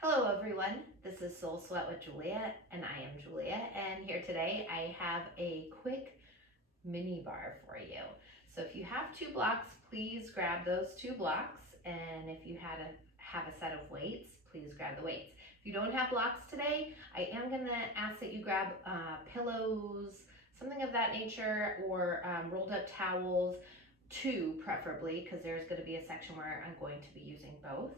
Hello everyone, this is Soul Sweat with Julia, and I am Julia, and here today I have a quick mini bar for you. So if you have 2 blocks, please grab those 2 blocks, and if you have a set of weights, please grab the weights. If you don't have blocks today, I am going to ask that you grab pillows, something of that nature, or rolled up towels, 2 preferably, because there's going to be a section where I'm going to be using both.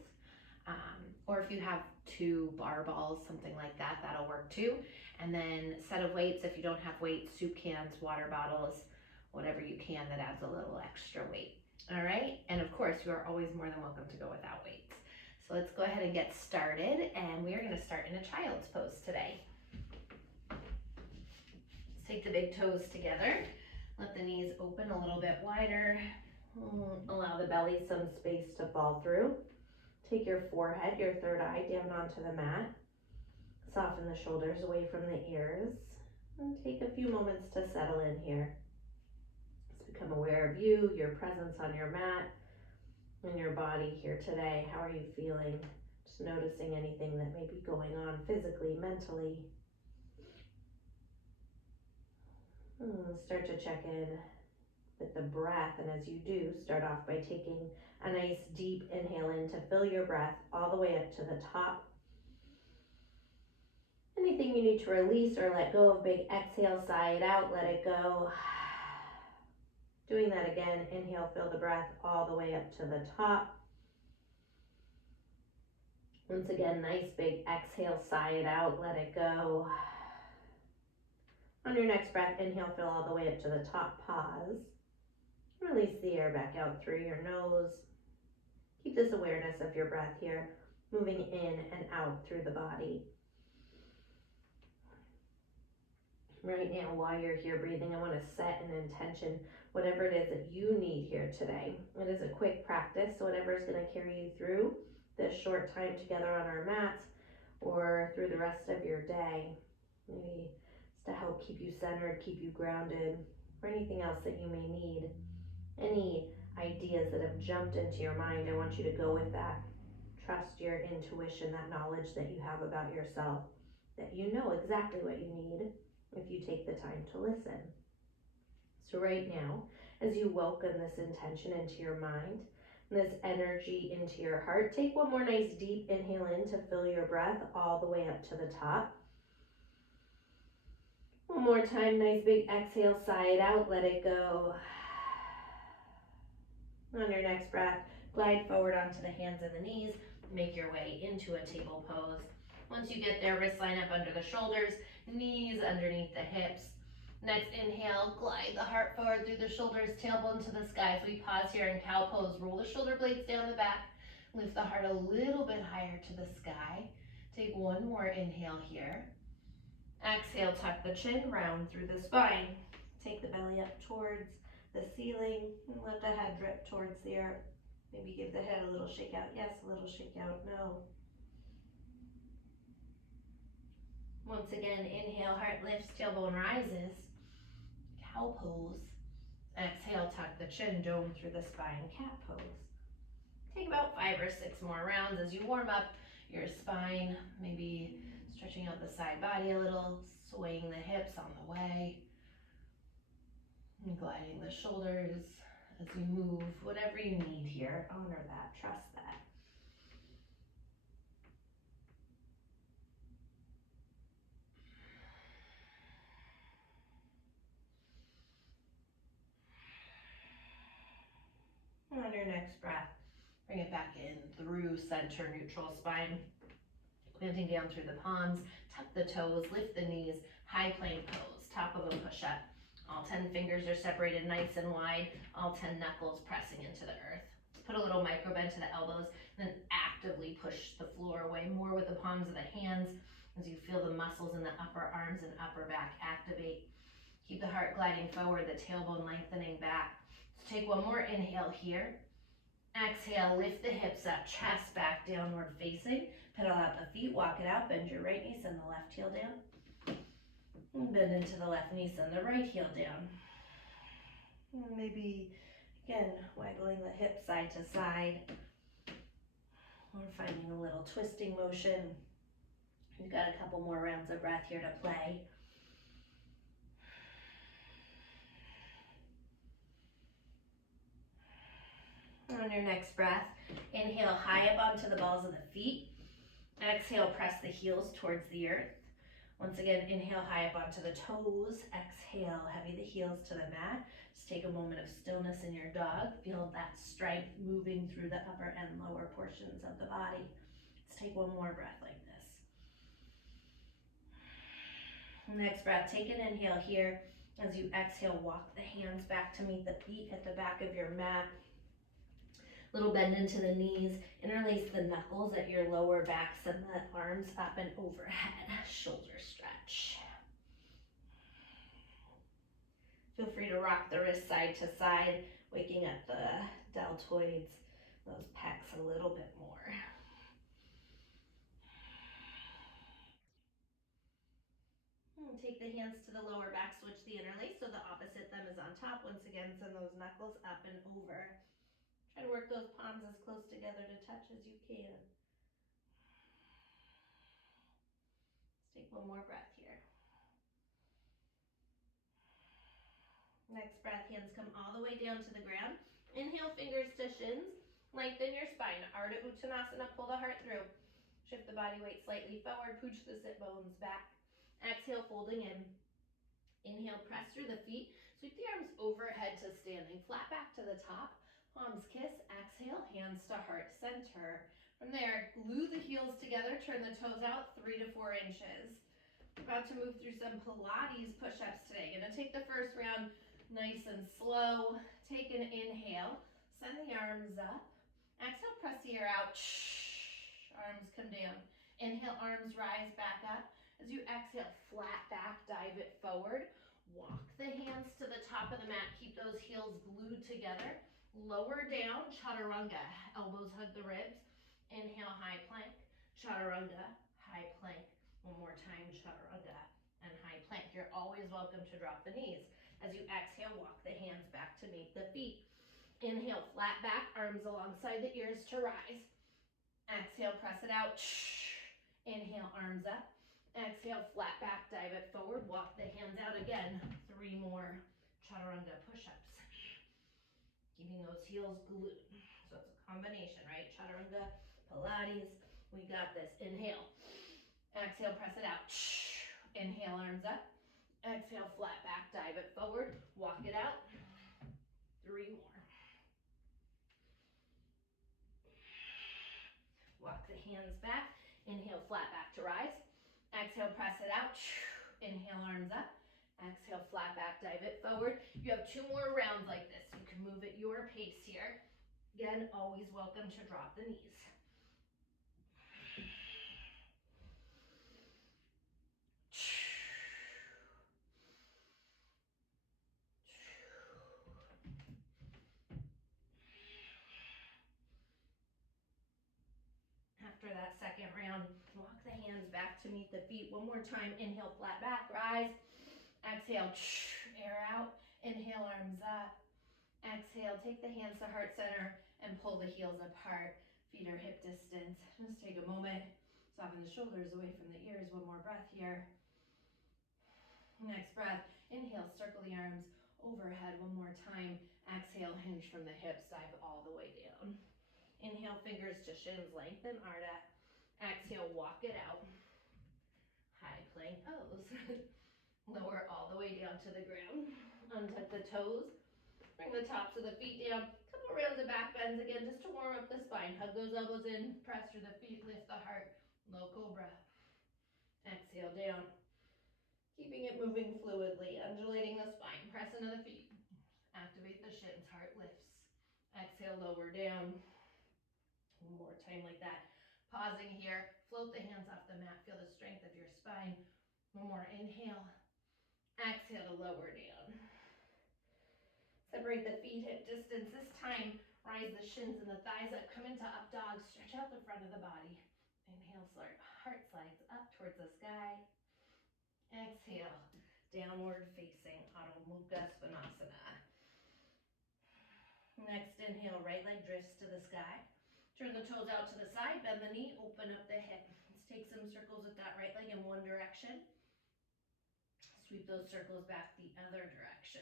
Or if you have 2 bar balls, something like that, that'll work too. And then set of weights, if you don't have weights, soup cans, water bottles, whatever you can that adds a little extra weight. All right, and of course you are always more than welcome to go without weights. So let's go ahead and get started, and we are going to start in a child's pose today. Let's take the big toes together, let the knees open a little bit wider, allow the belly some space to fall through. Take your forehead, your third eye, down onto the mat. Soften the shoulders away from the ears. And take a few moments to settle in here. Just become aware of you, your presence on your mat, and your body here today. How are you feeling? Just noticing anything that may be going on physically, mentally. Start to check in with the breath, and as you do, start off by taking a nice deep inhale in to fill your breath all the way up to the top. Anything you need to release or let go of, big exhale, sigh it out, let it go. Doing that again, inhale, fill the breath all the way up to the top. Once again, nice big exhale, sigh it out, let it go. On your next breath, inhale, fill all the way up to the top, pause. Release the air back out through your nose. Keep this awareness of your breath here, moving in and out through the body. Right now, while you're here breathing, I want to set an intention, whatever it is that you need here today. It is a quick practice, so whatever is going to carry you through this short time together on our mats or through the rest of your day. Maybe it's to help keep you centered, keep you grounded, or anything else that you may need. Any ideas that have jumped into your mind, I want you to go with that. Trust your intuition, that knowledge that you have about yourself, that you know exactly what you need if you take the time to listen. So right now, as you welcome this intention into your mind, this energy into your heart, take one more nice deep inhale in to fill your breath all the way up to the top. One more time, nice big exhale, sigh it out, let it go. On your next breath, glide forward onto the hands and the knees, make your way into a table pose. Once you get there, wrists line up under the shoulders, knees underneath the hips. Next inhale, glide the heart forward through the shoulders, tailbone to the sky. As we pause here in cow pose, roll the shoulder blades down the back, lift the heart a little bit higher to the sky. Take one more inhale here. Exhale, tuck the chin, round through the spine. Take the belly up towards the ceiling and let the head drip towards the earth. Maybe give the head a little shake out. Yes, a little shake out. No. Once again, inhale, heart lifts, tailbone rises. Cow pose. Exhale, tuck the chin, dome through the spine, cat pose. Take about 5 or 6 more rounds as you warm up your spine, maybe stretching out the side body a little, swaying the hips on the way. And gliding the shoulders as you move, whatever you need here, honor that, trust that. And on your next breath, bring it back in through center, neutral spine, planting down through the palms, tuck the toes, lift the knees, high plank pose, top of a push-up. All 10 fingers are separated nice and wide, all 10 knuckles pressing into the earth. Put a little micro bend to the elbows, then actively push the floor away more with the palms of the hands as you feel the muscles in the upper arms and upper back activate. Keep the heart gliding forward, the tailbone lengthening back. So take one more inhale here. Exhale, lift the hips up, chest back, downward facing. Pedal out the feet, walk it out, bend your right knee, send the left heel down. And bend into the left knee, send the right heel down. And maybe, again, wiggling the hips side to side. We're finding a little twisting motion. We've got a couple more rounds of breath here to play. On your next breath, inhale high up onto the balls of the feet. Exhale, press the heels towards the earth. Once again, inhale high up onto the toes. Exhale, heavy the heels to the mat. Just take a moment of stillness in your dog. Feel that strength moving through the upper and lower portions of the body. Let's take one more breath like this. Next breath, take an inhale here. As you exhale, walk the hands back to meet the feet at the back of your mat. Little bend into the knees, interlace the knuckles at your lower back, send the arms up and overhead, shoulder stretch. Feel free to rock the wrist side to side, waking up the deltoids, those pecs a little bit more. Take the hands to the lower back, switch the interlace so the opposite thumb is on top. Once again, send those knuckles up and over. Try to work those palms as close together to touch as you can. Let's take one more breath here. Next breath, hands come all the way down to the ground. Inhale, fingers to shins. Lengthen your spine. Ardha Uttanasana, pull the heart through. Shift the body weight slightly forward, pooch the sit bones back. Exhale, folding in. Inhale, press through the feet. Sweep the arms overhead to standing. Flat back to the top. Palms kiss, exhale, hands to heart center. From there, glue the heels together, turn the toes out 3 to 4 inches. We're about to move through some Pilates push-ups today. Gonna take the first round nice and slow. Take an inhale, send the arms up. Exhale, press the air out. Arms come down. Inhale, arms rise back up. As you exhale, flat back, dive it forward. Walk the hands to the top of the mat. Keep those heels glued together. Lower down, chaturanga, elbows hug the ribs. Inhale, high plank, chaturanga, high plank. One more time, chaturanga and high plank. You're always welcome to drop the knees. As you exhale, walk the hands back to meet the feet. Inhale, flat back, arms alongside the ears to rise. Exhale, press it out. Inhale, arms up. Exhale, flat back, dive it forward. Walk the hands out again. 3 more chaturanga push-ups. Keeping those heels glued. So it's a combination, right? Chaturanga, Pilates, we got this. Inhale. Exhale, press it out. Inhale, arms up. Exhale, flat back, dive it forward. Walk it out. 3 more. Walk the hands back. Inhale, flat back to rise. Exhale, press it out. Inhale, arms up. Exhale, flat back, dive it forward. You have 2 more rounds like this. You can move at your pace here. Again, always welcome to drop the knees. After that second round, walk the hands back to meet the feet. One more time. Inhale, flat back, rise. Exhale, air out. Inhale, arms up. Exhale, take the hands to heart center and pull the heels apart. Feet are hip distance. Just take a moment. Soften the shoulders away from the ears. One more breath here. Next breath. Inhale, circle the arms overhead. One more time. Exhale, hinge from the hips. Dive all the way down. Inhale, fingers to shins. Lengthen Ardha. Exhale, walk it out. High plank pose. Lower all the way down to the ground. Untuck the toes. Bring the tops of the feet down. Couple rounds of back bends again just to warm up the spine. Hug those elbows in. Press through the feet. Lift the heart. Low cobra. Exhale down. Keeping it moving fluidly. Undulating the spine. Press into the feet. Activate the shins. Heart lifts. Exhale, lower down. One more time like that. Pausing here. Float the hands off the mat. Feel the strength of your spine. One more inhale. Exhale to lower down. Separate the feet hip distance. This time, rise the shins and the thighs up. Come into up dog. Stretch out the front of the body. Inhale, heart slides up towards the sky. Exhale, downward facing Adho Mukha Svanasana. Next inhale, right leg drifts to the sky. Turn the toes out to the side, bend the knee, open up the hip. Let's take some circles with that right leg in one direction. Sweep those circles back the other direction.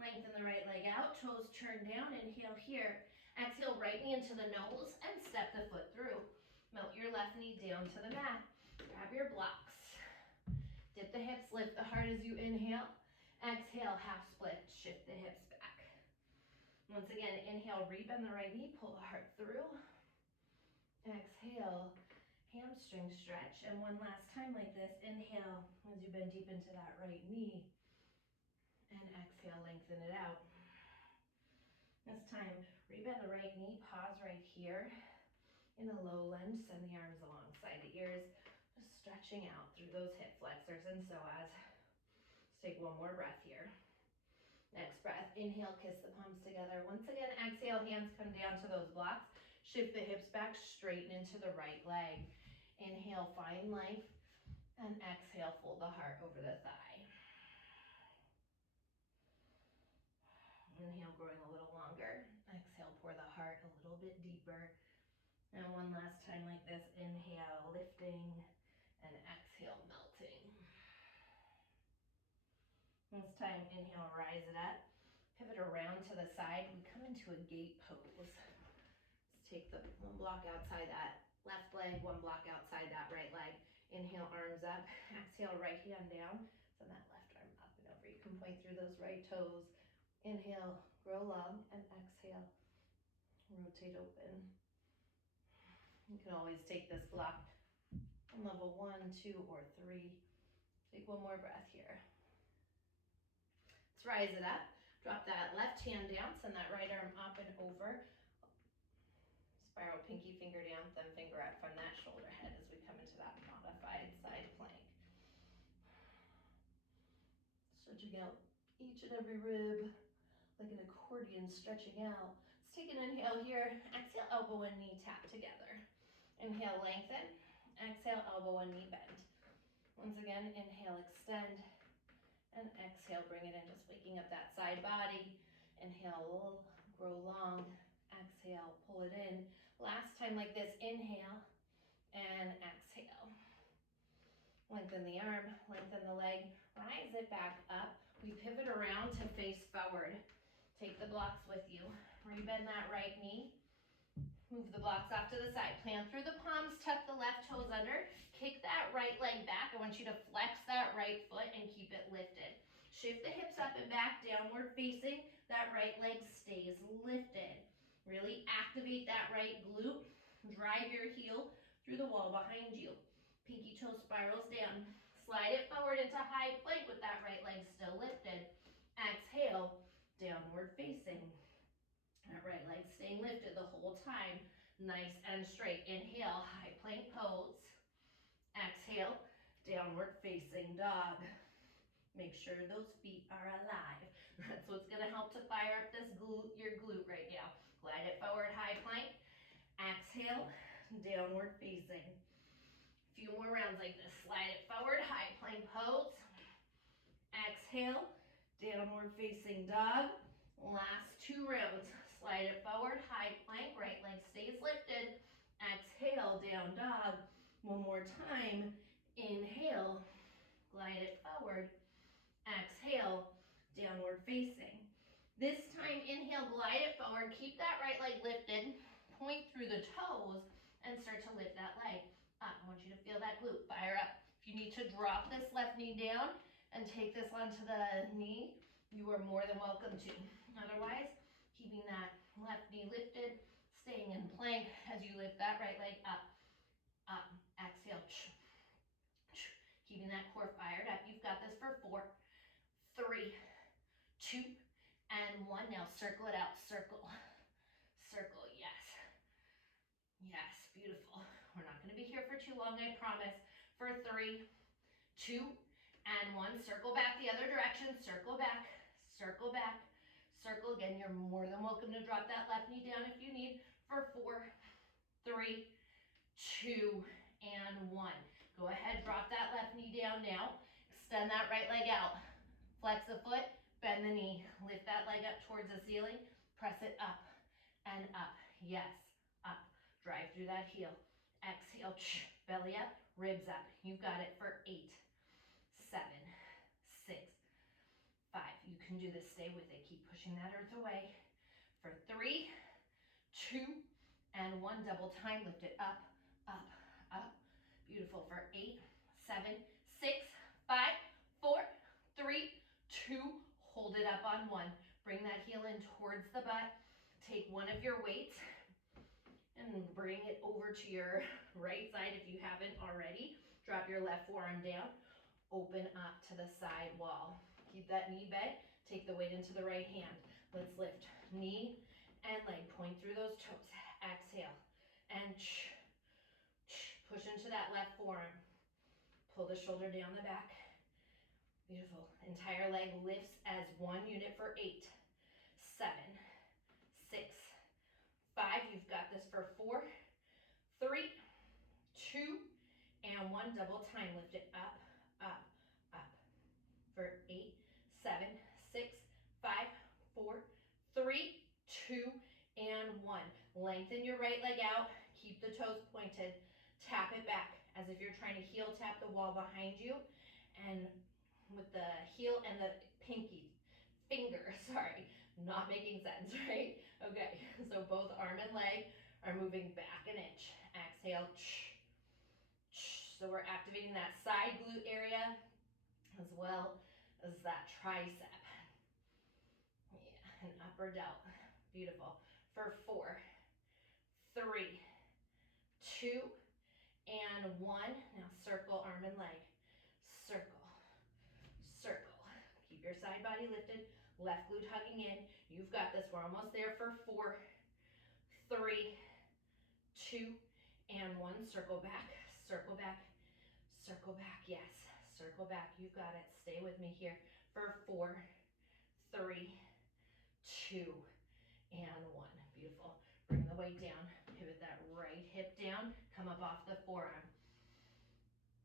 Lengthen the right leg out, toes turn down, inhale here. Exhale, right knee into the nose and step the foot through. Melt your left knee down to the mat. Grab your blocks. Dip the hips, lift the heart as you inhale. Exhale, half split, shift the hips back. Once again, inhale, rebend the right knee, pull the heart through. Exhale, hamstring stretch. And one last time like this, inhale as you bend deep into that right knee. And exhale, lengthen it out. This time, rebend the right knee, pause right here. In a low lunge, send the arms alongside the ears, just stretching out through those hip flexors and psoas. Let's take one more breath here. Next breath, inhale, kiss the palms together. Once again, exhale, hands come down to those blocks. Shift the hips back, straighten into the right leg. Inhale, find length, and exhale, fold the heart over the thigh. Inhale, growing a little longer. Exhale, pour the heart a little bit deeper. And one last time like this, inhale, lifting, and exhale, melting. This time, inhale, rise it up. Pivot around to the side. We come into a gate pose. Let's take the one block outside that left leg, one block outside that right leg. Inhale, arms up. Exhale, right hand down. Send that left arm up and over. You can point through those right toes. Inhale, grow long, and exhale, rotate open. You can always take this block on level 1, 2, or 3. Take one more breath here. Let's rise it up. Drop that left hand down, send that right arm up and over. Spiral pinky finger down, thumb finger up from that shoulder head as we come into that modified side plank. Stretching out each and every rib like an accordion stretching out. Let's take an inhale here. Exhale, elbow and knee tap together. Inhale, lengthen. Exhale, elbow and knee bend. Once again, inhale, extend. And exhale, bring it in, just waking up that side body. Inhale, grow long. Exhale, pull it in. Last time like this, inhale and exhale. Lengthen the arm, lengthen the leg, rise it back up. We pivot around to face forward. Take the blocks with you. Rebend that right knee. Move the blocks off to the side. Plant through the palms, tuck the left toes under. Kick that right leg back. I want you to flex that right foot and keep it lifted. Shift the hips up and back, downward facing. That right leg stays lifted. Really activate that right glute. Drive your heel through the wall behind you. Pinky toe spirals down. Slide it forward into high plank with that right leg still lifted. Exhale, downward facing. That right leg staying lifted the whole time. Nice and straight. Inhale, high plank pose. Exhale, downward facing dog. Make sure those feet are alive. That's what's gonna help to fire up this glute, your glute right now. Glide it forward, high plank. Exhale, downward facing. A few more rounds like this. Slide it forward, high plank pose. Exhale, downward facing dog. Last 2 rounds. Slide it forward, high plank, right leg stays lifted. Exhale, down dog. One more time. Inhale, glide it forward. Exhale, downward facing. This time, inhale, glide it forward. Keep that right leg lifted. Point through the toes and start to lift that leg up. I want you to feel that glute fire up. If you need to drop this left knee down and take this onto the knee, you are more than welcome to. Otherwise, keeping that left knee lifted, staying in plank as you lift that right leg up, up. Exhale. Keeping that core fired up. You've got this for 4, 3, 2, and 1. Now circle it out. Circle. Circle. Yes. Yes. Beautiful. We're not going to be here for too long, I promise. For 3, 2, and 1. Circle back the other direction. Circle back. Circle back. Circle again. You're more than welcome to drop that left knee down if you need. For 4, 3, 2, and 1. Go ahead, drop that left knee down now. Extend that right leg out. Flex the foot, bend the knee. Lift that leg up towards the ceiling. Press it up and up. Yes, up. Drive through that heel. Exhale, belly up, ribs up. You've got it for 8, 7, 6, 5. You can do this, stay with it. Keep pushing that earth away. For 3, 2, and 1. Double time, lift it up, up, up. Beautiful. For 8, 7, 6, 5, 4, 3, 2. Hold it up on 1. Bring that heel in towards the butt. Take one of your weights and bring it over to your right side if you haven't already. Drop your left forearm down. Open up to the side wall. Keep that knee bent. Take the weight into the right hand. Let's lift knee and leg. Point through those toes. Exhale. And push into that left forearm. Pull the shoulder down the back. Beautiful. Entire leg lifts as one unit for 8, 7, 6, 5. You've got this for 4, 3, 2, and 1. Double time. Lift it up, up, up. For 8, 7, 6, 5, 4, 3, 2, and 1. Lengthen your right leg out. Keep the toes pointed. Tap it back as if you're trying to heel tap the wall behind you. And with the heel and the pinky finger, not making sense, right? Okay, so both arm and leg are moving back an inch. Exhale. So we're activating that side glute area as well as that tricep. Yeah, and upper delt. Beautiful. For 4, 3, 2, and 1. Now circle arm and leg. Circle. Circle. Keep your side body lifted. Left glute hugging in. You've got this. We're almost there for 4, 3, 2, and 1. Circle back. Circle back. Circle back. Yes. Circle back. You've got it. Stay with me here for 4, 3, 2, and 1. Beautiful. Bring the weight down. Pivot that right hip down. Come up off the forearm.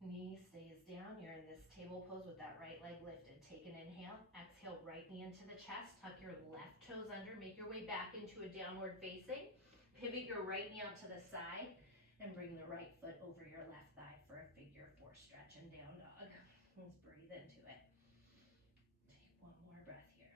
Knee stays down. You're in this table pose with that right leg lifted. Take an inhale. Exhale, right knee into the chest. Tuck your left toes under. Make your way back into a downward facing. Pivot your right knee out to the side and bring the right foot over your left thigh for a figure 4 stretch and down dog. Let's breathe into it. Take one more breath here.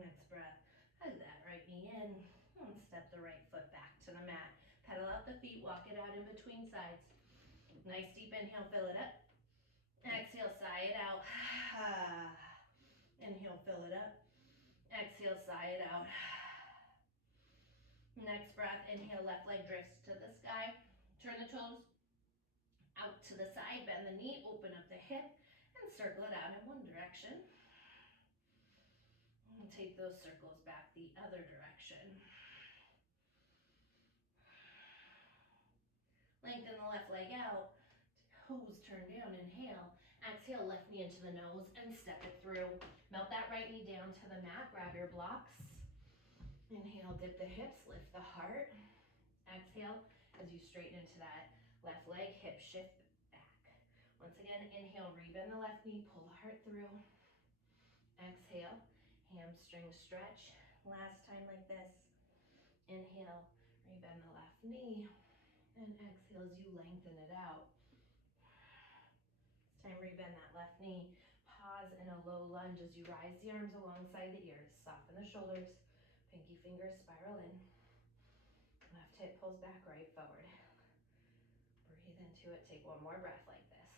Next breath. Hug that right knee in and step the right foot back to the mat. Pedal out the feet, walk it out in between sides. Nice deep inhale, fill it up. Exhale, sigh it out. Inhale, fill it up. Exhale, sigh it out. Next breath, inhale, left leg drifts to the sky. Turn the toes out to the side, bend the knee, open up the hip, and circle it out in one direction. And take those circles back the other direction. Lengthen the left leg out. Toes turn down, inhale. Exhale, left knee into the nose and step it through. Melt that right knee down to the mat. Grab your blocks. Inhale, dip the hips, lift the heart. Exhale, as you straighten into that left leg, hip shift back. Once again, inhale, rebend the left knee, pull the heart through. Exhale, hamstring stretch. Last time like this. Inhale, rebend the left knee. And exhale as you lengthen it out. This time, rebend that left knee. Pause in a low lunge as you rise the arms alongside the ears. Soften the shoulders. Pinky fingers spiral in. Left hip pulls back, right forward. Breathe into it. Take one more breath like this.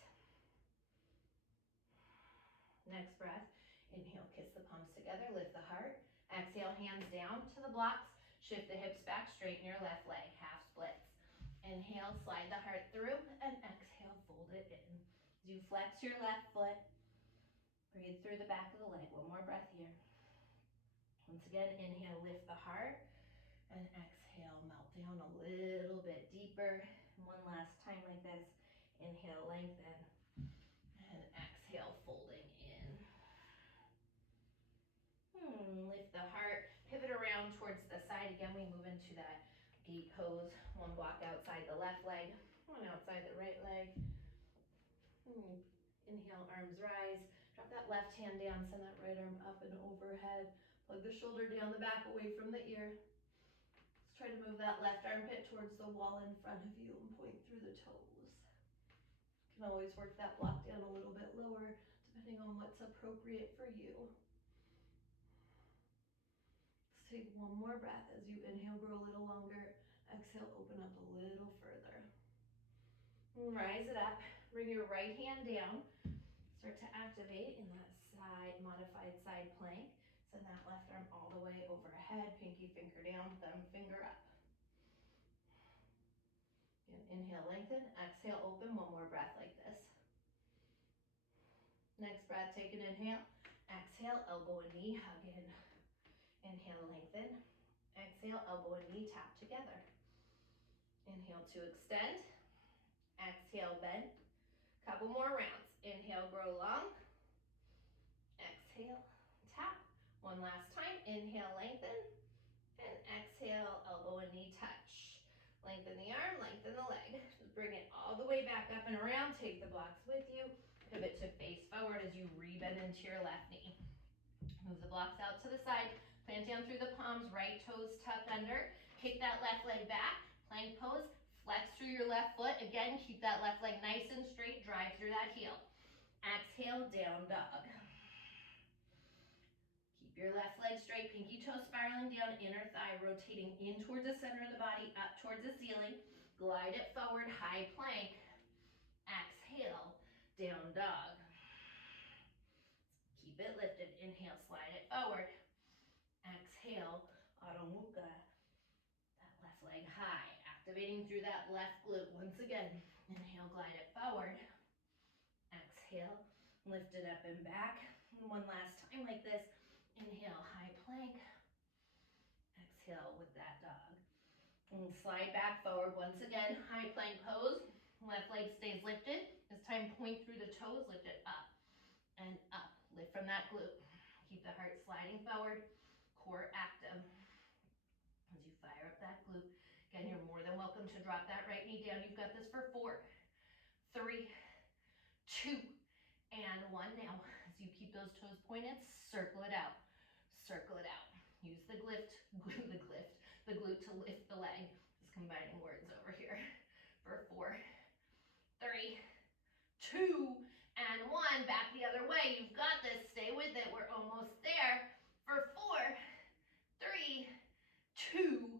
Next breath. Inhale, kiss the palms together. Lift the heart. Exhale, hands down to the blocks. Shift the hips back. Straighten your left leg. Half splits. Inhale, slide the heart through, and exhale, fold it in. As you flex your left foot, breathe through the back of the leg. One more breath here. Once again, inhale, lift the heart, and exhale, melt down a little bit deeper. One last time like this. Inhale, lengthen, and exhale, folding in. Lift the heart, pivot around towards the side. Again, we move into that gate pose. One block outside the left leg, one outside the right leg. Inhale, arms rise. Drop that left hand down, send that right arm up and overhead. Hug the shoulder down the back away from the ear. Let's try to move that left armpit towards the wall in front of you and point through the toes. You can always work that block down a little bit lower depending on what's appropriate for you. Let's take one more breath as you inhale, grow a little longer. Exhale, open up a little further. Rise it up, bring your right hand down. Start to activate in that side, modified side plank. Send that left arm all the way overhead, pinky finger down, thumb finger up. Again, inhale, lengthen, exhale, open, one more breath like this. Next breath, take an inhale, exhale, elbow and knee, hug in. Inhale, lengthen, exhale, elbow and knee tap together. Inhale to extend, exhale, bend. Couple more rounds. Inhale, grow long. Exhale, tap. One last time. Inhale, lengthen. And exhale, elbow and knee touch. Lengthen the arm, lengthen the leg. Just bring it all the way back up and around. Take the blocks with you. Pivot to face forward as you rebend into your left knee. Move the blocks out to the side. Plant down through the palms, right toes tucked under. Kick that left leg back. Plank pose. Flex through your left foot. Again, keep that left leg nice and straight. Drive through that heel. Exhale, down dog. Keep your left leg straight. Pinky toe spiraling down, inner thigh rotating in towards the center of the body, up towards the ceiling. Glide it forward, high plank. Exhale, down dog. Keep it lifted. Inhale, slide it forward. Exhale, Adho Mukha. That left leg high. Activating through that left glute. Once again, inhale, glide it forward. Exhale, lift it up and back. One last time like this. Inhale, high plank. Exhale with that dog. And slide back forward once again. High plank pose. Left leg stays lifted. This time point through the toes. Lift it up and up. Lift from that glute. Keep the heart sliding forward. Core active. As you fire up that glute. Again, you're more than welcome to drop that right knee down. You've got this for 4, 3, 2, and 1. Now, as you keep those toes pointed, circle it out. Circle it out. Use the glute to lift the leg. Just combining words over here. For 4, 3, 2, and 1. Back the other way. You've got this. Stay with it. We're almost there. For 4, 3, 2,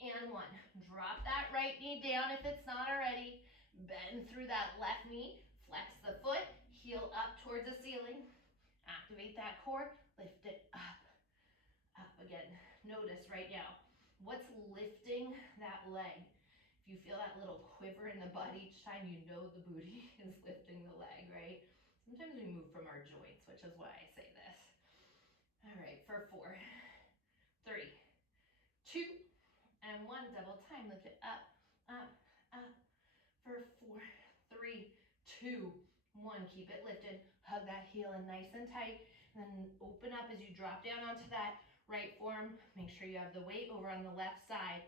and 1. Drop that right knee down if it's not already. Bend through that left knee. Flex the foot. Heel up towards the ceiling. Activate that core. Lift it up. Up again. Notice right now, what's lifting that leg? If you feel that little quiver in the butt each time, you know the booty is lifting the leg, right? Sometimes we move from our joints, which is why I say this. All right, for 4, 3, 2, and 1. Double time. Lift it up, up, up. For 4, 3, 2, 1. Keep it lifted. Hug that heel in nice and tight. And then open up as you drop down onto that right forearm. Make sure you have the weight over on the left side.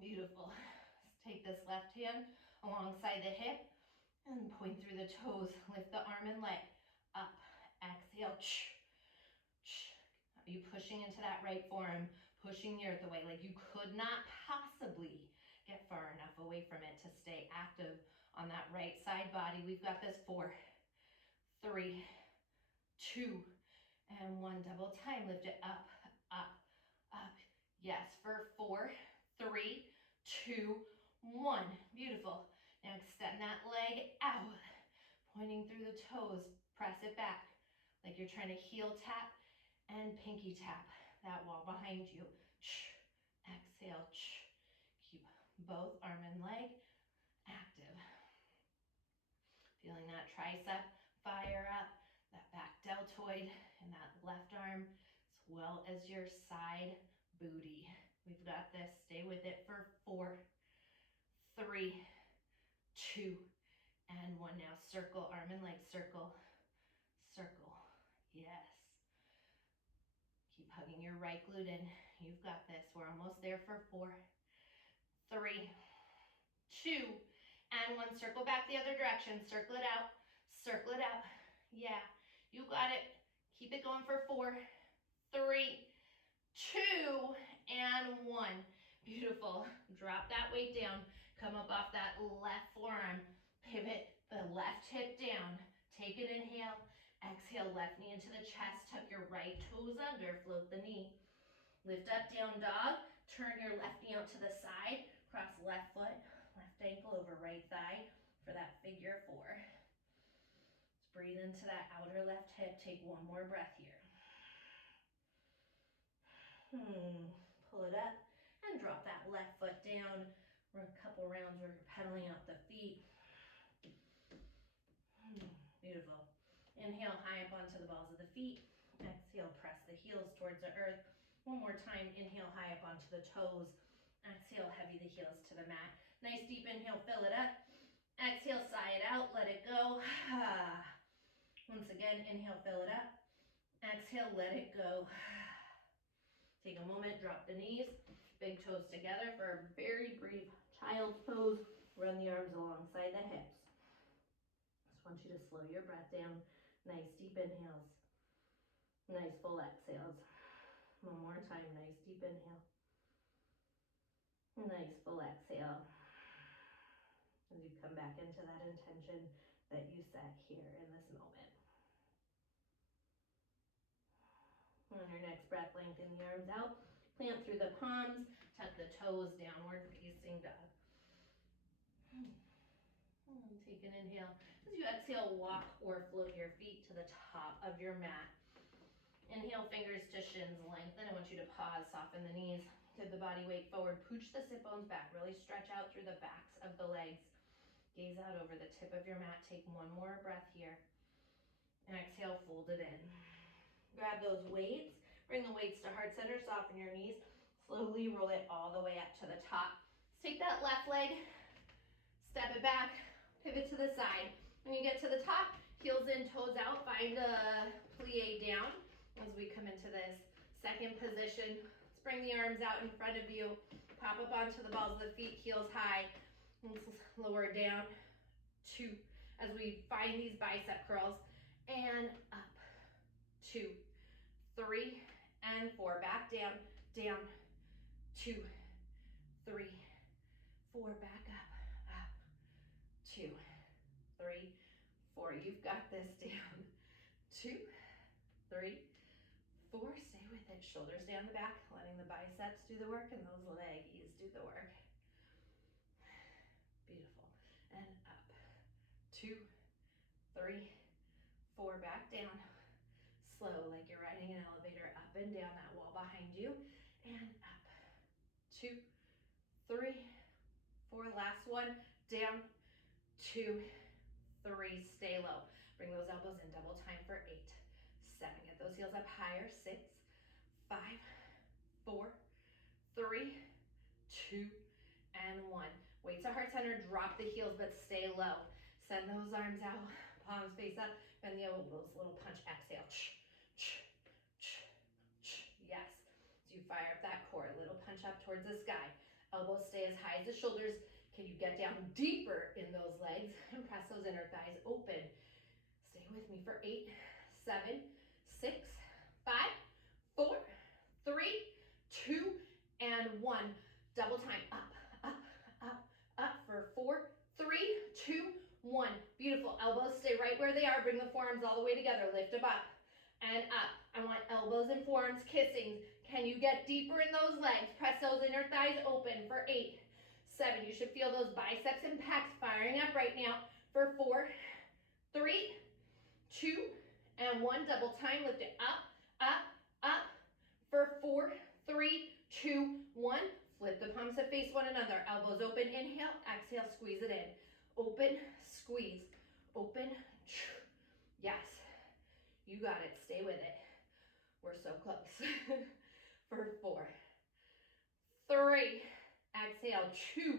Beautiful. Take this left hand alongside the hip and point through the toes. Lift the arm and leg. Up. Exhale. Are you pushing into that right forearm? Pushing the earth away. Like you could not possibly get far enough away from it to stay active on that right side body. We've got this. 4, 3, 2, and 1. Double time. Lift it up, up, up. Yes, for 4, 3, 2, 1. Beautiful. Now extend that leg out, pointing through the toes. Press it back like you're trying to heel tap and pinky tap that wall behind you. Exhale. Keep both arm and leg active. Feeling that tricep fire up, that back deltoid, and that left arm, as well as your side booty. We've got this. Stay with it for 4, 3, 2, and 1. Now circle, arm and leg, circle, circle. Yes. Keep hugging your right glute in. You've got this. We're almost there for 4, 3, 2, and 1. Circle back the other direction. Circle it out. Circle it out. Yeah, you got it. Keep it going for 4, 3, 2, and 1. Beautiful. Drop that weight down. Come up off that left forearm. Pivot the left hip down. Take an inhale. Exhale, left knee into the chest. Tuck your right toes under. Float the knee. Lift up, down dog. Turn your left knee out to the side. Cross left foot, left ankle over right thigh for that figure 4. Let's breathe into that outer left hip. Take one more breath here. Pull it up and drop that left foot down. Run a couple rounds where you're pedaling out the feet. Beautiful. Inhale high up onto the balls of the feet. Exhale, press the heels towards the earth. One more time, inhale high up onto the toes. Exhale, heavy the heels to the mat. Nice deep inhale, fill it up. Exhale, sigh it out, let it go. Once again, inhale, fill it up. Exhale, let it go. Take a moment, drop the knees, big toes together for a very brief child's pose. Run the arms alongside the hips. Just want you to slow your breath down. Nice deep inhales. Nice full exhales. One more time, nice deep inhale. Nice full exhale. As you come back into that intention that you set here in this moment. On your next breath, lengthen the arms out. Plant through the palms. Tuck the toes, downward facing dog. Take an inhale. As you exhale, walk or float your feet to the top of your mat. Inhale, fingers to shins, lengthen. I want you to pause, soften the knees. Tip the body weight forward. Pooch the sit bones back. Really stretch out through the backs of the legs. Gaze out over the tip of your mat. Take one more breath here. And exhale, fold it in. Grab those weights. Bring the weights to heart center. Soften your knees. Slowly roll it all the way up to the top. Let's take that left leg. Step it back. Pivot to the side. When you get to the top, heels in, toes out. Find a plie down as we come into this second position. Let's bring the arms out in front of you. Pop up onto the balls of the feet, heels high. Let's lower down. 2. As we find these bicep curls. And up. 2, 3, and 4. Back down, down. 2, 3, 4. Back up, up. 2, 3, 4. You've got this. Down. 2, 3, 4. Stay with it. Shoulders down the back, letting the biceps do the work and those leggies do the work. Beautiful. And up. 2, 3, 4. Back down. Slow, like you're riding an elevator, up and down that wall behind you. And up. 2, 3, 4. Last one. Down. 2, 3. Stay low. Bring those elbows in. Double time for 8, 7. Get those heels up higher. 6, 5, 4, 3, 2, and 1. Weight to heart center. Drop the heels, but stay low. Send those arms out. Palms face up. Bend the elbows. Little punch. Exhale. Yes. As you fire up that core. Little punch up towards the sky. Elbows stay as high as the shoulders. Can you get down deeper in those legs and press those inner thighs open? Stay with me for 8, 7, 6, 5, 4, 3, 2, and 1. Double time. Up, up, up, up for 4, 3, 2, 1. Beautiful. Elbows stay right where they are. Bring the forearms all the way together. Lift them up and up. I want elbows and forearms kissing. Can you get deeper in those legs? Press those inner thighs open for 8, 7. You should feel those biceps and pecs firing up right now for 4, 3, 2, and 1. Double time. Lift it up, up, up for 4, 3, 2, 1. Flip the palms to face one another. Elbows open. Inhale. Exhale. Squeeze it in. Open. Squeeze. Open. Yes. You got it. Stay with it. We're so close. For 4, 3. Exhale. 2,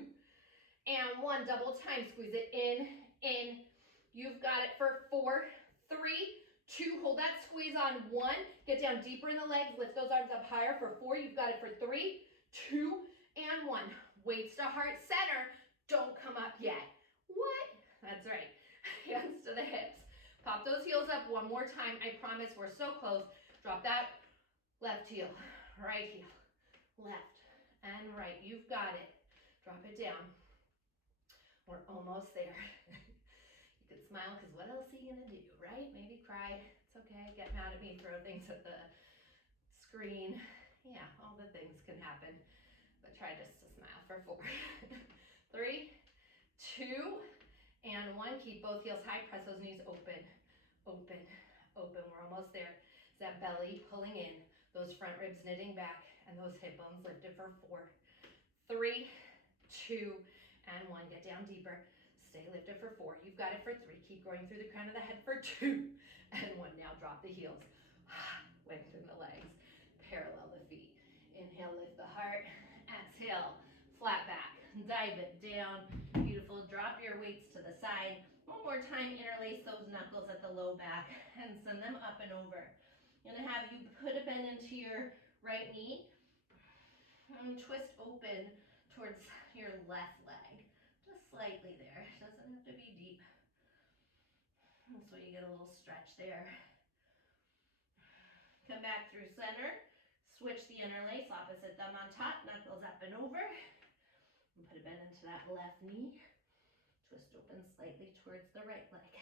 and 1. Double time. Squeeze it in, in. You've got it for 4, 3, 2. Hold that squeeze on. 1. Get down deeper in the legs. Lift those arms up higher for 4. You've got it for 3, 2, and 1. Weights to heart center. Don't come up yet. What? That's right. Hands to the hips. Pop those heels up one more time. I promise we're so close. Drop that left heel. right heel, left and right. You've got it. Drop it down. We're almost there. You can smile because what else are you gonna do, right? Maybe cry. It's okay. Get mad at me, throw things at the screen. Yeah, all the things can happen. But try just to smile for 4, 3, 2, and 1. Keep both heels high. Press those knees open, open, open. We're almost there. It's that belly pulling in, those front ribs knitting back, and those hip bones lifted for 4, 3, 2, and 1. Get down deeper. Stay lifted for 4. You've got it for 3. Keep going through the crown of the head for 2, and 1. Now drop the heels. Lengthen the legs. Parallel the feet. Inhale, lift the heart. Exhale, flat back. Dive it down. Beautiful. Drop your weights to the side. One more time, interlace those knuckles at the low back and send them up and over. I'm going to have you put a bend into your right knee and twist open towards your left leg. Just slightly there. It doesn't have to be deep. This way you get a little stretch there. Come back through center. Switch the interlace, opposite thumb on top, knuckles up and over. And put a bend into that left knee. Twist open slightly towards the right leg.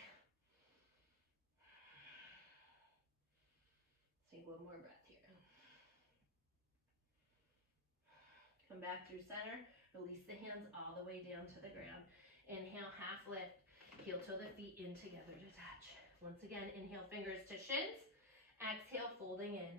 Take one more breath here. Come back through center. Release the hands all the way down to the ground. Inhale, half lift. Heel toe the feet in together to touch. Once again, inhale, fingers to shins. Exhale, folding in.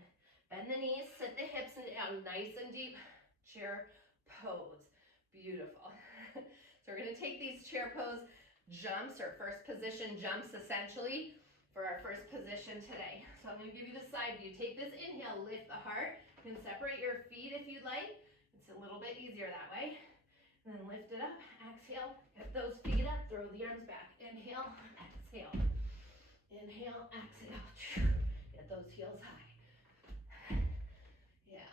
Bend the knees, sit the hips down, nice and deep. Chair pose. Beautiful. So we're going to take these chair pose jumps, or first position jumps essentially, for our first position today. So I'm going to give you the side view. Take this inhale, lift the heart. You can separate your feet if you'd like. It's a little bit easier that way. And then lift it up, exhale, get those feet up, throw the arms back. Inhale, exhale. Inhale, exhale. Get those heels high. Yeah.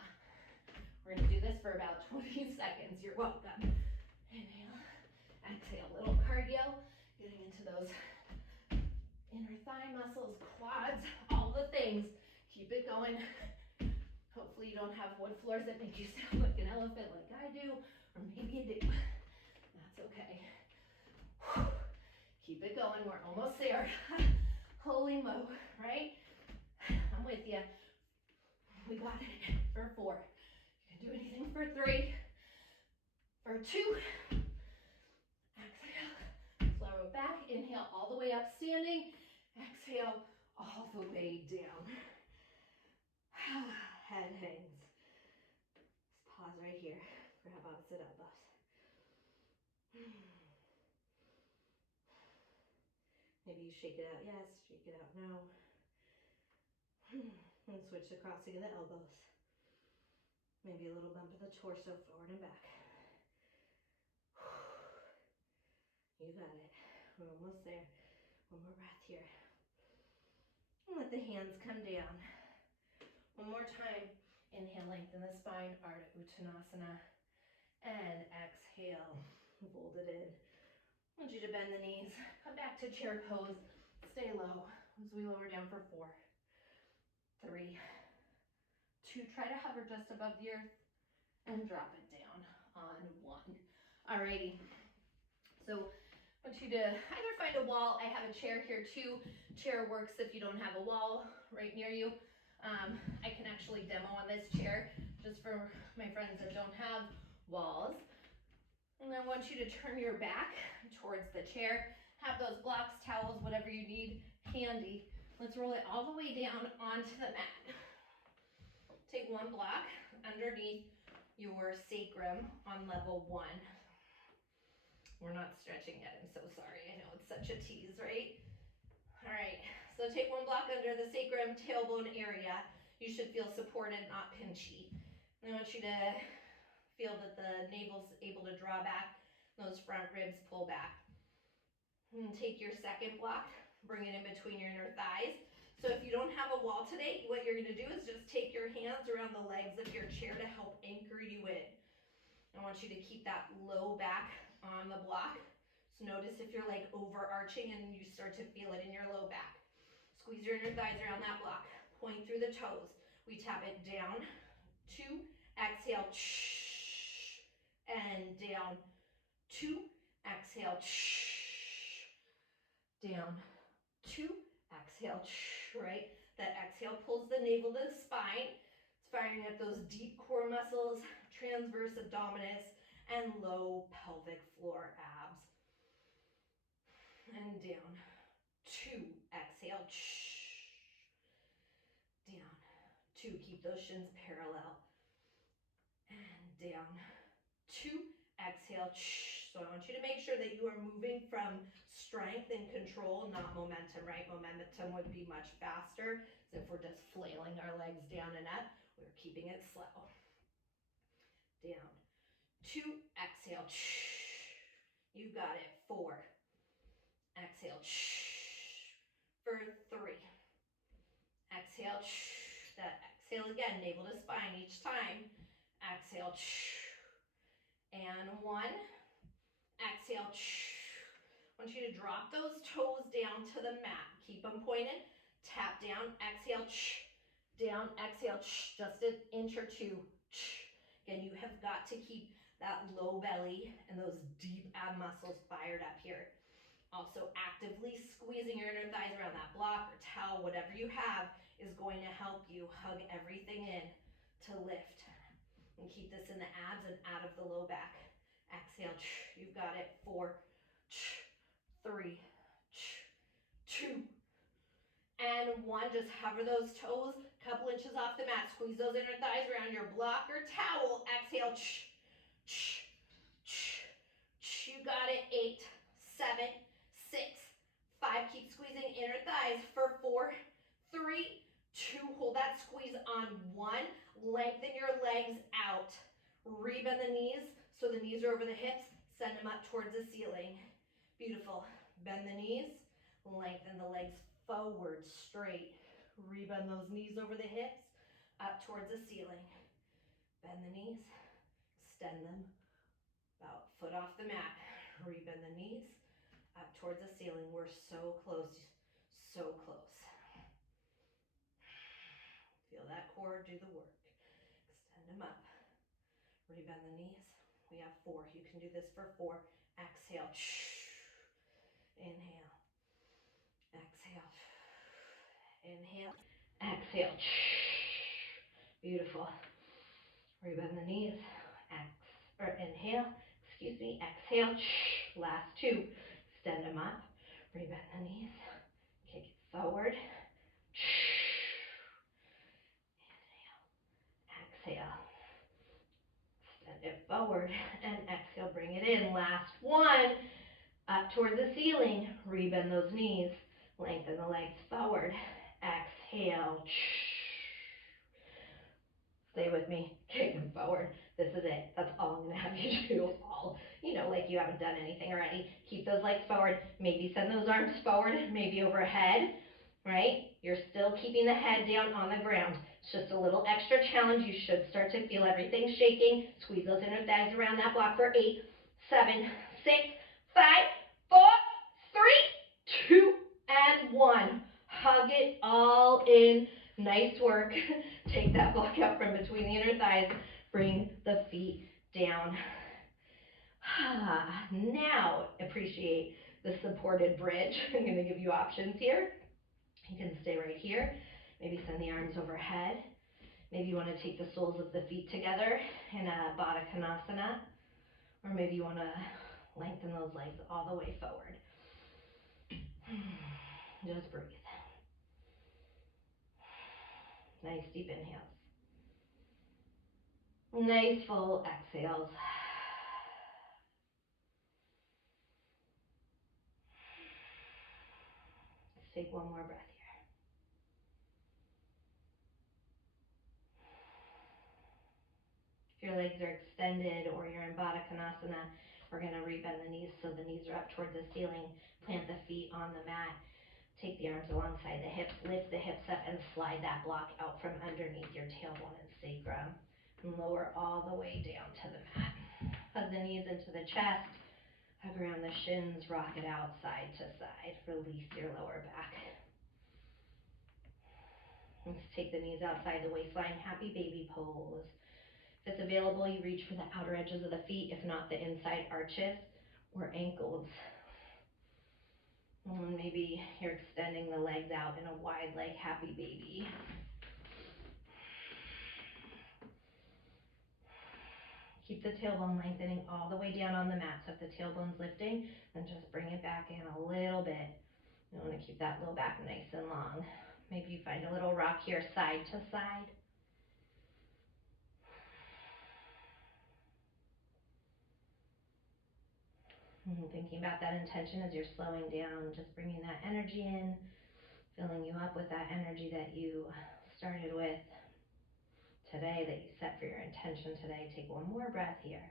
We're gonna do this for about 20 seconds. You're welcome. Inhale, exhale, little cardio, getting into those inner thigh muscles, quads, all the things. Keep it going. Hopefully you don't have wood floors that make you sound like an elephant like I do, or maybe you do. That's okay. Keep it going, we're almost there. Holy mo, right? I'm with you. We got it for 4. You can do anything for 3. For 2. Exhale, slow it back. Inhale all the way up standing. Exhale all the way down. Head hangs. Let's pause right here. Grab opposite elbows. Maybe you shake it out. Yes, shake it out. No. And switch to crossing of the elbows. Maybe a little bump of the torso forward and back. You got it. We're almost there. One more breath here. And let the hands come down. One more time. Inhale, lengthen the spine, Ardha Uttanasana. And exhale, fold it in. I want you to bend the knees. Come back to chair pose. Stay low as we lower down for 4, 3, 2. Try to hover just above the earth and drop it down on 1. Alrighty. So I want you to either find a wall. I have a chair here too. Chair works if you don't have a wall right near you. I can actually demo on this chair just for my friends that don't have walls. And I want you to turn your back towards the chair. Have those blocks, towels, whatever you need handy. Let's roll it all the way down onto the mat. Take one block underneath your sacrum on level 1. We're not stretching yet, I'm so sorry. I know it's such a tease, right? All right, so take one block under the sacrum, tailbone area. You should feel supported, not pinchy. I want you to feel that the navel's able to draw back, those front ribs pull back. And take your second block, bring it in between your inner thighs. So if you don't have a wall today, what you're gonna do is just take your hands around the legs of your chair to help anchor you in. I want you to keep that low back on the block. So notice if you're like overarching and you start to feel it in your low back. Squeeze your inner thighs around that block. Point through the toes. We tap it down, 2, exhale, and down, 2, exhale, down, 2, exhale, right? That exhale pulls the navel to the spine. It's firing up those deep core muscles, transverse abdominis, and low pelvic floor abs. And down, 2, exhale, down, 2, keep those shins parallel, and down, 2, exhale, so I want you to make sure that you are moving from strength and control, not momentum, right? Momentum would be much faster, so if we're just flailing our legs down and up, we're keeping it slow. Down, 2, exhale, you got it, 4, exhale, for 3, exhale, that exhale again, navel to spine each time, exhale, and 1, exhale, I want you to drop those toes down to the mat, keep them pointed, tap down, exhale, down, exhale, just an inch or 2, again, you have got to keep that low belly and those deep ab muscles fired up here. Also actively squeezing your inner thighs around that block or towel, whatever you have is going to help you hug everything in to lift. And keep this in the abs and out of the low back. Exhale, you've got it, 4, 3, 2, and 1. Just hover those toes a couple inches off the mat. Squeeze those inner thighs around your block or towel. Exhale, you got it, 8, 7, 6, 5, keep squeezing inner thighs for 4, 3, 2, hold that squeeze on 1, lengthen your legs out, rebend the knees, so the knees are over the hips, send them up towards the ceiling, beautiful, bend the knees, lengthen the legs forward, straight, rebend those knees over the hips, up towards the ceiling, bend the knees, extend them, about foot off the mat, rebend the knees, up towards the ceiling. We're so close, so close. Feel that core do the work. Extend them up, rebend the knees. We have 4, you can do this for 4. Exhale, inhale, exhale, inhale, exhale, beautiful. Rebend the knees, inhale, exhale, last 2, extend them up, rebend the knees, kick it forward, inhale, exhale, extend it forward, and exhale, bring it in, last 1, up toward the ceiling, rebend those knees, lengthen the legs forward, exhale, stay with me, kick them forward. This is it. That's all I'm going to have you do. Like you haven't done anything already. Keep those legs forward. Maybe send those arms forward, maybe overhead, right? You're still keeping the head down on the ground. It's just a little extra challenge. You should start to feel everything shaking. Squeeze those inner thighs around that block for 8, 7, 6, 5, 4, 3, 2, and 1. Hug it all in. Nice work. Take that block out from between the inner thighs. Bring the feet down. Now appreciate the supported bridge. I'm going to give you options here. You can stay right here. Maybe send the arms overhead. Maybe you want to take the soles of the feet together in a Barre. Or maybe you want to lengthen those legs all the way forward. Just breathe. Nice deep inhales. Nice full exhales. Let's take one more breath here. If your legs are extended or you're in Baddha Konasana, we're going to rebend the knees so the knees are up towards the ceiling. Plant the feet on the mat. Take the arms alongside the hips. Lift the hips up and slide that block out from underneath your tailbone and sacrum. And lower all the way down to the mat. Hug the knees into the chest. Hug around the shins. Rock it out side to side. Release your lower back. Let's take the knees outside the waistline, happy baby pose. If it's available, you reach for the outer edges of the feet, if not the inside arches or ankles. And maybe you're extending the legs out in a wide leg, happy baby. Keep the tailbone lengthening all the way down on the mat. So if the tailbone's lifting, then just bring it back in a little bit. You want to keep that low back nice and long. Maybe you find a little rock here, side to side. And thinking about that intention as you're slowing down, just bringing that energy in, filling you up with that energy that you started with today, that you set for your intention today. Take one more breath here.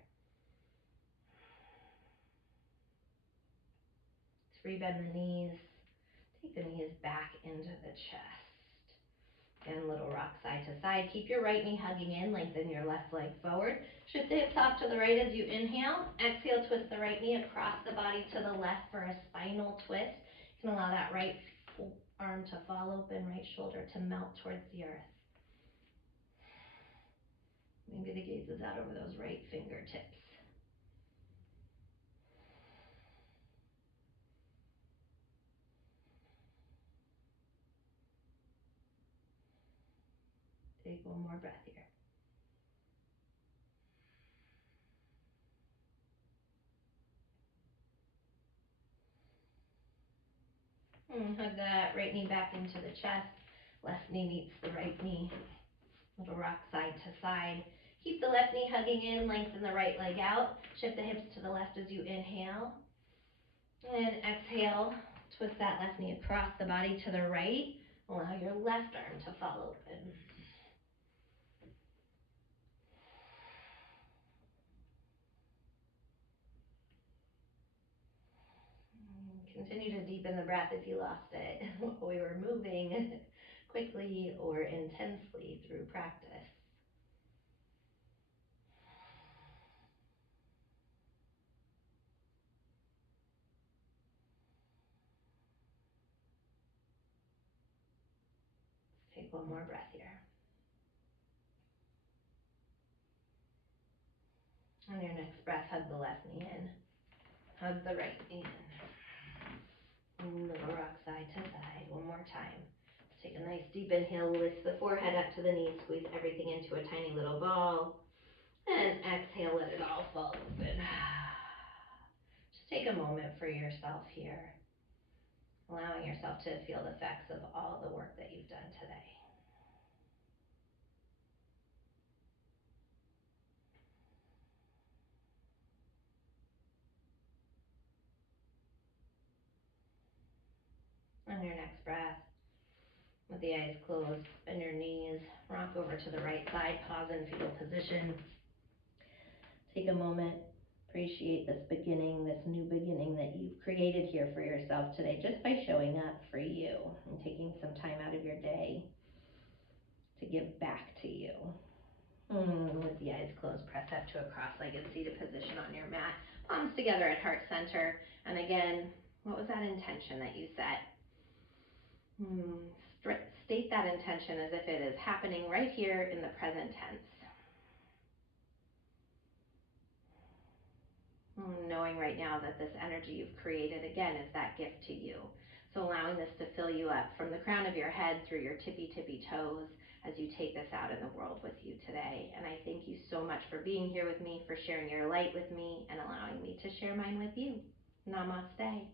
Let's rebend the knees. Take the knees back into the chest. And little rock side to side. Keep your right knee hugging in, lengthen your left leg forward. Shift the hips off to the right as you inhale. Exhale, twist the right knee across the body to the left for a spinal twist. You can allow that right arm to fall open, right shoulder to melt towards the earth. Maybe the gaze is out over those right fingertips. Take one more breath here. And hug that right knee back into the chest. Left knee meets the right knee. Little rock side to side. Keep the left knee hugging in, lengthen the right leg out. Shift the hips to the left as you inhale. And exhale, twist that left knee across the body to the right. Allow your left arm to fall open. Continue to deepen the breath if you lost it while we were moving quickly or intensely through practice. Take one more breath here. On your next breath, hug the left knee in. Hug the right knee in. Little rock side to side. One more time. Let's take a nice deep inhale. Lift the forehead up to the knees. Squeeze everything into a tiny little ball. And exhale, let it all fall open. Just take a moment for yourself here. Allowing yourself to feel the effects of all the work that you've done today. On your next breath, with the eyes closed, bend your knees, rock over to the right side, pause in fetal position. Take a moment, appreciate this beginning, this new beginning that you've created here for yourself today, just by showing up for you and taking some time out of your day to give back to you. With the eyes closed, press up to a cross-legged seated position on your mat, palms together at heart center. And again, what was that intention that you set? State that intention as if it is happening right here in the present tense. Knowing right now that this energy you've created, again, is that gift to you. So allowing this to fill you up from the crown of your head through your tippy toes as you take this out in the world with you today. And I thank you so much for being here with me, for sharing your light with me, and allowing me to share mine with you. Namaste.